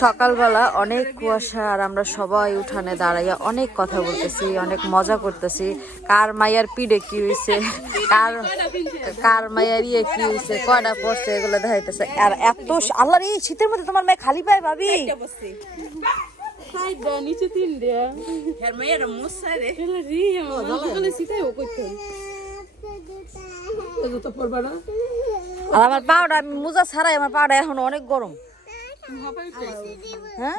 সকালবেলা অনেক কুয়াশা আর আমরা সবাই উঠানে দাঁড়াইয়া অনেক কথা বলতেছি, অনেক মজা করতেছি। কার মাইয়ার পিঠে কি হয়েছে, কার মাইয়ার ইয়ে কি হয়েছে, কয়টা পড়ছে, এগুলো দেখাইতেছে। আর এত আল্লাহর এই শীতের মধ্যে তোমার মেয়ে খালি পায় ভাবি। আর আমার পাউডার, আমি মোজা ছাড়াই আমার পাউডার এখন অনেক গরম। হ্যাঁ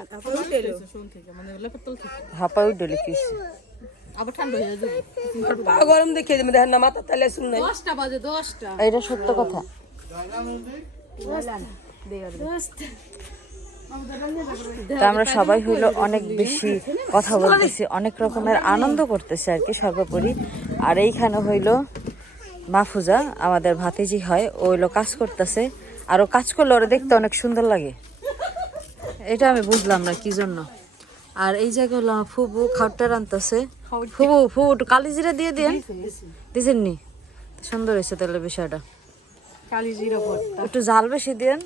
হাঁপাই উঠলে কিছু আবার ঠান্ডা হয়ে যাবে। গরম দেখে দেখেন না, মাথা তালে শুন নাই। 10টা বাজে 10টা। এটা সত্য কথা। আমরা সবাই হইলো অনেক বেশি কথা বলতেছি, অনেক রকমের আনন্দ করতেছি আর কি সর্বোপরি। আর এইখানে হইলো মাহফুজা, আমাদের ভাতিজি হয়, ও হইলো কাজ করতেছে। আর ও কাজ করলে ওরা দেখতে অনেক সুন্দর লাগে, এটা আমি বুঝলাম না কি জন্য। আর এই জায়গায় হলো ফুবু খাওয়াটা রান্তাছে। ফুবু ফুবু একটু কালি জিরা দিয়ে দিন, দিছেন নি? সুন্দর হয়েছে তাহলে বিষয়টা। কালি জিরা ভর্তা একটু ঝাল বেশি দিন।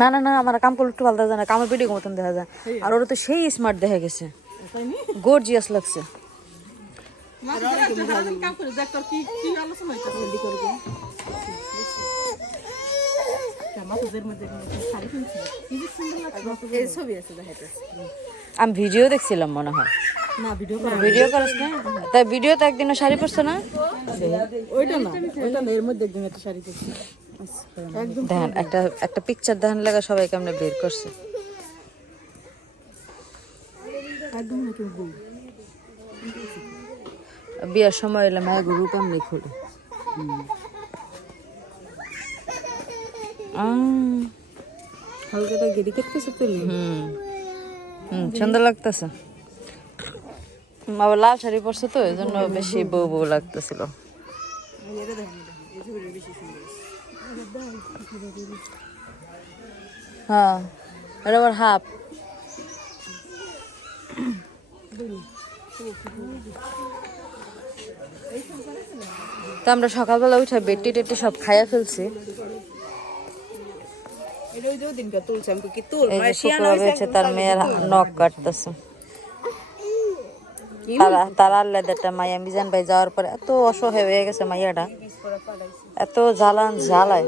না না না, আমার কাম করলে একটু ভালো যায় না, কামের ভিডিও মতন দেখা যায়। আর ওরা তো সেই স্মার্ট দেখা গেছে, গর্জিয়াস লাগছে। আমি ভিডিও দেখছিলাম মনে হয়। ভিডিও করিস না? তাই ভিডিও তো একদিনও শাড়ি পরছে না? দেখেন একটা একটা পিকচার দেখেন লাগা সবাই কেমনে বের করছে। বিয়ার সময় এলে মায়ের গরু কেমনে খুলে। হালকাটা গেরি করতেছে তো। সুন্দর লাগতেছে। আবার লাল শাড়ি পরছে তো, এই জন্য বেশি বউ বউ লাগতেছিল। হ্যাঁ এটা আবার হাফ। তো আমরা সকালবেলা উঠে বেডটি টেডটি সব খাইয়া ফেলছি। এই যে শুক্রবার হয়েছে, তার মেয়ের নখ কাটতেছে। তারা আল্লাহটা মাইয়া মিজান ভাই যাওয়ার পরে এত অসহায় হয়ে গেছে মাইয়াটা, এত জ্বালান জ্বালায়।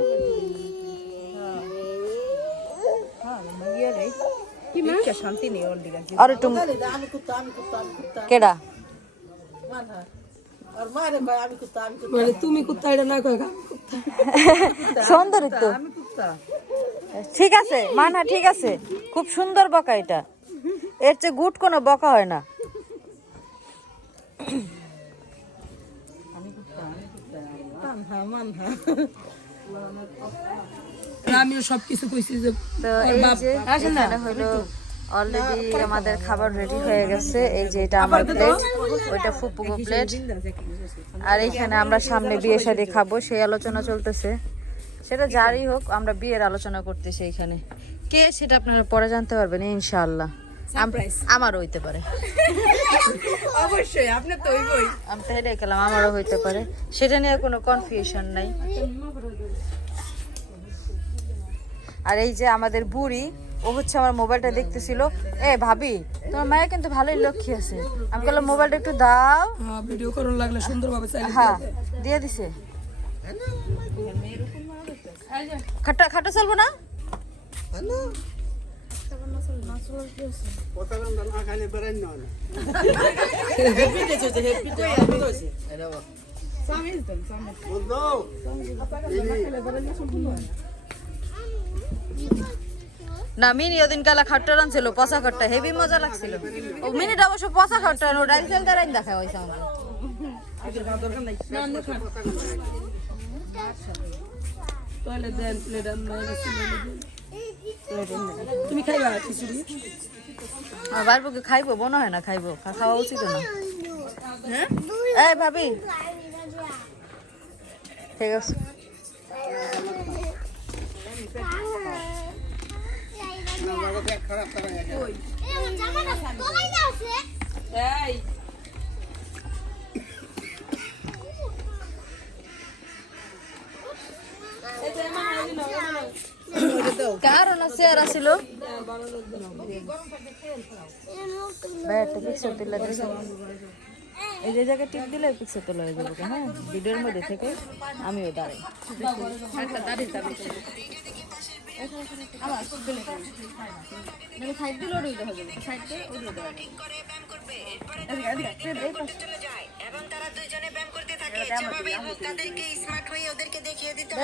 আর একটু কেডা তুমি কুত্তা, এটা না কয় সুন্দর তো। ঠিক আছে মানা, ঠিক আছে, খুব সুন্দর বকা এটা, এর চেয়ে গুড কোনো বকা হয় না। আমিও সবকিছু কইছি যে তো এই যে এখানে হলো অলরেডি আমাদের খাবার রেডি হয়ে গেছে। এই যে এটা আমার প্লেট, ওইটা ফুপুগো প্লেট। আর এইখানে আমরা সামনে বিয়ে শাদী খাবো, সেই আলোচনা চলতেছে। সেটা যারই হোক, আমরা বিয়ের আলোচনা করতেছি এইখানে। কে সেটা আপনারা পরে জানতে পারবেন ইনশাআল্লাহ। আমারও হইতে পারে, অবশ্যই আপনার তো হইবই। আমি তো হেরে গেলাম, আমারও হইতে পারে, সেটা নিয়ে কোনো কনফিউশন নাই। আর এই যে আমাদের বুড়ি, ও হচ্ছে আমার মোবাইলটা দেখতেছিল। এ ভাবি, তোমার মায়া কিন্তু ভালোই লক্ষ্মী আছে। আমি বললাম মোবাইলটা একটু দাও। ভিডিও করুন লাগলে সুন্দরভাবে চাইলে হ্যাঁ দিয়ে দিছে। খাটা খাটা চলবো না? না মিনি ওদিন কালা খাট্টা রানছিল, পচা খাট্টা, হেভি মজা লাগছিল। ও মিনিটা অবশ্য পচা খাট্টা, ও ডাইল চাল দাঁড়াই দেখা হয়েছে আমাদের। তুমি খাইবা খিচুড়ি? আবার বুকে খাইবো, মনে হয় না খাইবো, খাওয়া উচিত না। এই ভাবি ঠিক আছে। কারণ চেয়ার ছিল ভাই একটা পিকচার তুলে দিছে এই যে জায়গায় টিপ দিলে পিকচার তোলা হয়ে যাবে হ্যাঁ ভিডিওর মধ্যে থেকে আমিও দাঁড়াই সাইড দিলে ওটা হবে সাইড দিয়ে ওটা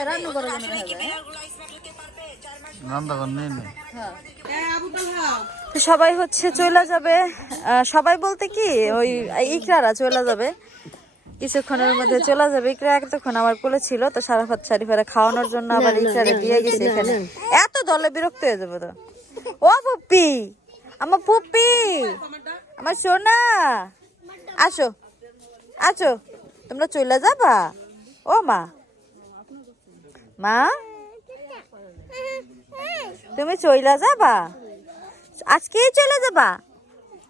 রান্না করার জন্য সবাই হচ্ছে চলে যাবে সবাই বলতে কি ওই ইকরারা চলে যাবে কিছুক্ষণের মধ্যে চলে যাবে ইকরা এতক্ষণ আমার কোলে ছিল তো সারাফাত শারিফারে খাওয়ানোর জন্য আবার ইকরারে দিয়ে গেছে এখানে এত দলে বিরক্ত হয়ে যাবে তো ও পুপ্পি আমার পুপ্পি আমার সোনা আসো আসো তোমরা চলে যাবা ও মা মা তুমি চলে যাবা আজকেই চলে যাবা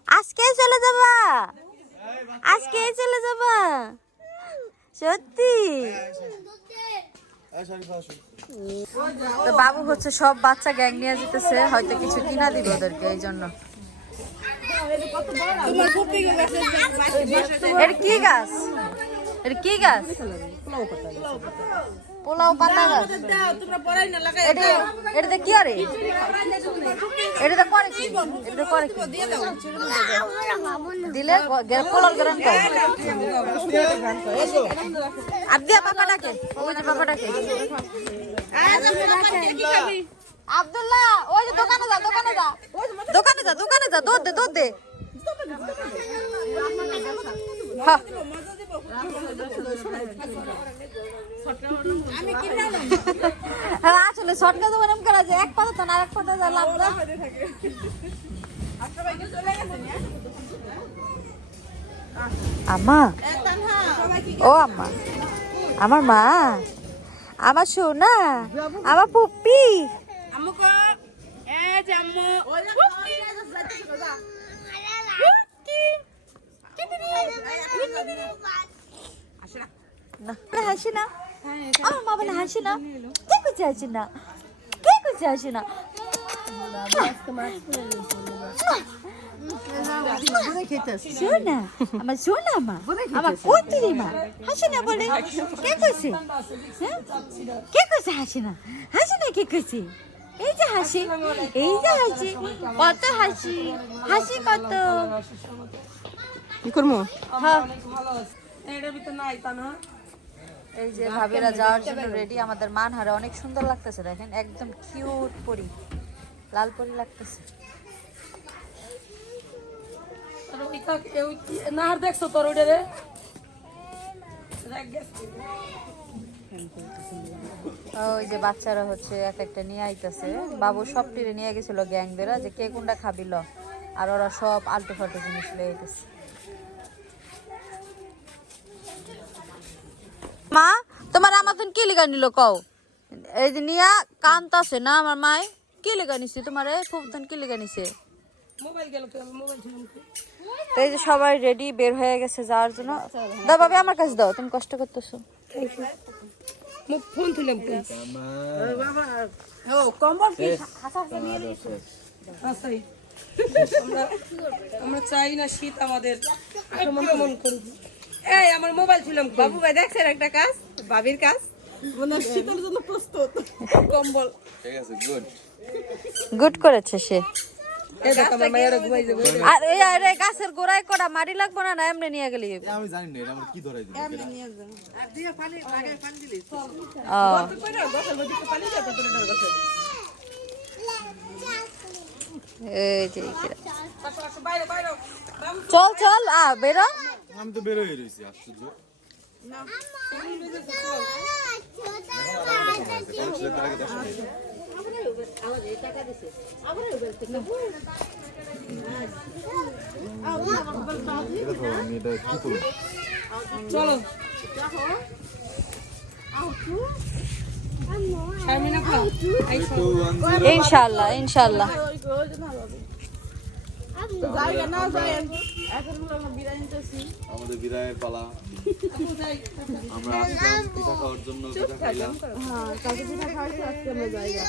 আজকেই চলে যাবা আজকেই চলে যাবা সত্যি তো বাবু হচ্ছে সব বাচ্চা গ্যাং নিয়ে যেতেছে হয়তো কিছু কিনা দিবে ওদেরকে এই জন্য এটা কি গাছ এটা কি গাছ পোলাও পাতা গাছ এটা কি আরে এটা করে কি এটা করে কি দিলে পোলাও গরম করে আব্দিয়া বাবা ডাকে ওই যে বাবা ডাকে আব্দুল্লাহ ওই যে দোকানে যা দোকানে যা দোকানে যা দোকানে যা দুধ দে দুধ দে হ্যাঁ আসলে শর্টকাট তো এরকম করা যায় এক পাতা তো না আরেক পাতা যা লাভ না আম্মা ও আম্মা আমার মা আমার সোনা আমার পুপ্পি হাসি না আমার মা বলে হাসি না কে করছে হাসি না কে করছে হাসি না সোনা আমার সোনা মা আমার কোনটি মা হাসি না বলে কে কইছে কে কইছে হাসি না কে কইছে এই যে হাসি কত হাসি হাসি কত কি করবো হ্যাঁ এটার ভিতর নাই তা না এই যে ভাবিরা যাওয়ার জন্য রেডি আমাদের মানহারে অনেক সুন্দর লাগতেছে দেখেন একদম কিউট পরি লাল পরি লাগতেছে নাহার দেখছো তোর ওইটা রে ওই যে বাচ্চারা হচ্ছে এক একটা নিয়ে আইতেছে বাবু সব টিরে নিয়ে গেছিল গ্যাংদেরা যে কে কোনটা খাবিল আর ওরা সব আলটু ফালতু জিনিস লয়ে আইতেছে মা তোমার আমাজন কি লেগা নিল কও এই যে নিয়া কান্তাছে না আমার মায় কি লেগা নিছে তোমারে ফুফতন কি লেগা নিছে মোবাইল গেল তো মোবাইল ছিল তো এই যে সবাই রেডি বের হয়ে গেছে যাওয়ার জন্য দাও বাবা আমার কাছে দাও তুমি কষ্ট করতেছো মুখ ফোন তুললাম বাবা ও কম্বল কি হাসা নিয়ে নিয়েছো আসাই আমরা চাই না শীত আমাদের আক্রমণ করুক এই আমার মোবাইল ছিলাম বাবু ভাই দেখছেন একটা কাজ বাবির কাজ মানে শীতের জন্য প্রস্তুত কম্বল ঠিক আছে গুড গুড করেছে সে এই দেখ আমার মায়েরা ঘুমাই যাবে আর এই আরে গাছের গোড়ায় করা মাটি লাগবে না এমনি নিয়ে গেলি আমি জানি না এটা আমরা কি ধরাই দিই এমনি নিয়ে যান আর দিয়ে পানি আগে পানি দিলি এই যে চল চল বেরো আমি তো বের হয়ে রইছি আশ্চর্য চলো ইনশাআল্লাহ ইনশাআল্লাহ এখন হলো আমরা বিদায় নিতেছি। আমাদের বিদায়ের পালা। আমরা আসলাম পিঠা খাওয়ার জন্য, পিঠা খাইলাম। হ্যাঁ, কালকে পিঠা খাওয়াইছি, আজকে আমরা যাই গা।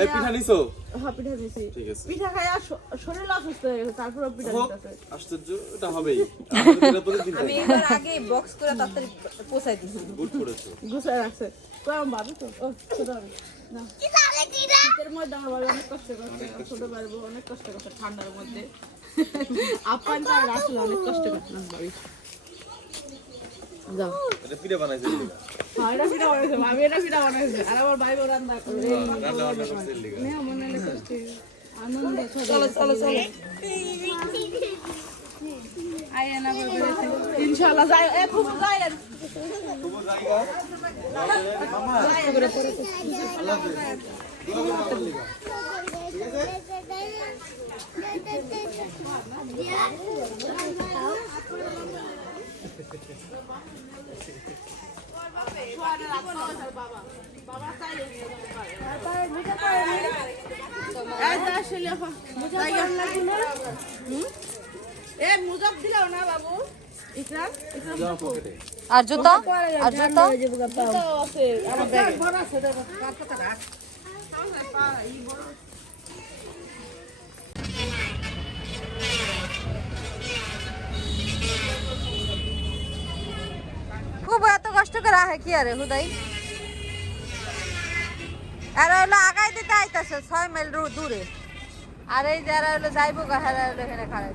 এই পিঠা নিছো? হ্যাঁ, পিঠা দিছি। ঠিক আছে। পিঠা খাই আর শরীর অসুস্থ হয়ে গেছে, তারপরে পিঠা হোক, দিতেছে। আশ্চর্য, এটা হবেই। আমাদের পিঠা প্রতিদিন আমি খাই। এবার আগে বক্স করে তাড়াতাড়ি পৌঁছাই দিছি। গুড করেছো। গুছায় রাখছে। তো আমি ভাবি তো, ও ছোট আমি। না। শীতের মধ্যে আমার বাবা অনেক কষ্ট করছে, ছোট ভাই বোন অনেক কষ্ট করছে ঠান্ডার মধ্যে। আপ্যায়ন তার আসলে অনেক কষ্ট করছে না ভাবি। যাও। এটা পিঠা বানাইছে লিগা। হ্যাঁ, এটা পিঠা বানাইছে, ভাবি এটা পিঠা বানাইছে। আর আমার ভাই বোন রান্না করে। রান্না বান্না করছে লিগা। মেয়ে মনে হলে করছে। আনন্দ চলো চলো চলো। আইয়েন আবার বেড়েছে। ইনশাআল্লাহ যাই, এ খুব যাই। খুব জায়গা। মামা আল্লাহ হাফেজ। দোয়া করো লিগা। মুজব ছিল না বাবু, ইকরাম যাও পকেটে। আর জুতা? আর জুতা? আছে আমার ব্যাগে বড় আছে। খুব এত কষ্ট করে আহে কি আরে হুদাই? আর হলো আগাই দিতে আইতাছে 6 মাইল দূরে। আর এই যারা হলো যাইবো গাহারা হলো এখানে খাড়াই।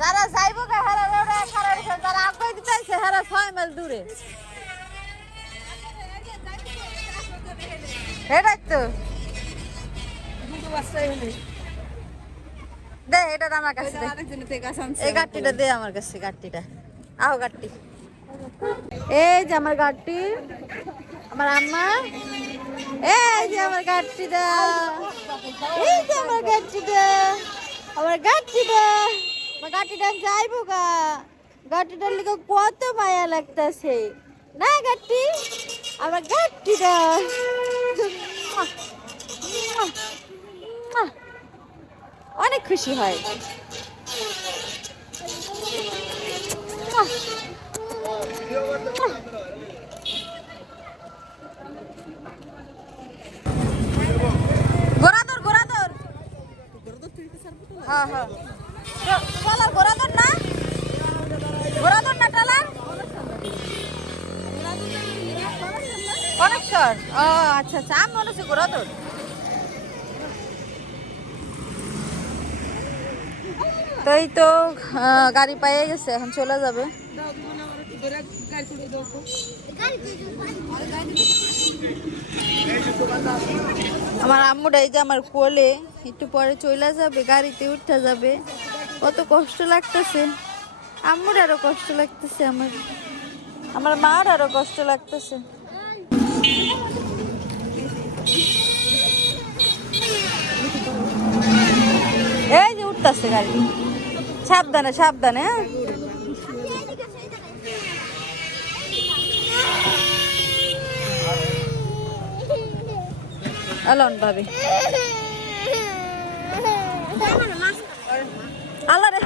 যারা যাইবো গাহারা হলো খাড়াই, যারা আগাই দিতে আইছে হারা 6 মাইল দূরে। এটাই তো। দে এটা আমার কাছে দে। আরেকজনের থেকে গাছ আনছে। এই গাট্টিটা দে আমার কাছে, গাট্টিটা। আও গাট্টি। এই যে আমার গাট্টি, আমার আম্মা। এই যে আমার গাট্টিটা, এই যে আমার গাট্টিটা, আমার গাট্টিটা। আমার গাট্টিটা যাইবো গা। গাট্টিটার লিগে কত মায়া লাগতাছে না গাট্টি, আমার গাট্টিটা। অনেক খুশি হয়। গোরাদর গোরাদর, হ্যাঁ হ্যাঁ টলার গোরাদর না, গোরাদর না টলার কানেক্টর। ও আচ্ছা আচ্ছা, আমি মনে হচ্ছে গোরাদর। তো এই তো গাড়ি পাইয়ে গেছে, এখন চলে যাবে। আমার আম্মুটা এই যে আমার কোলে, একটু পরে চলে যাবে, গাড়িতে উঠতে যাবে। কত কষ্ট লাগতেছে আম্মুর, আরো কষ্ট লাগতেছে আমার মার আরো কষ্ট লাগতেছে। এই যে উঠতেছে গাড়ি, সাবধানে সাবধানে। হ্যাঁ আলন ভাবি আল্লাহ রে।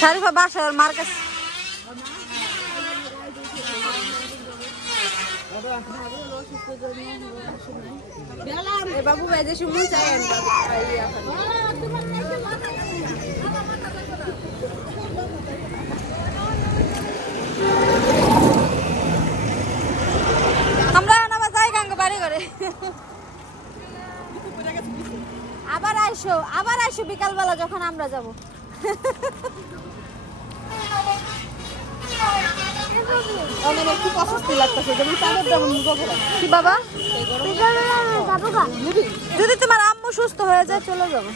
শারিফা বাসা ওর মার কাছে। বাবু ভাই যে শুরু চাই আমরা আবার যাই গাঙ্গ বাড়ি করে। আবার আইসো বিকালবেলা যখন আমরা যাব। আমার একটু অস্বস্তি লাগতেছে, যেমন তাদের যেমন কি বাবা, যদি তোমার আম্মু সুস্থ হয়ে যায় চলে যাবো।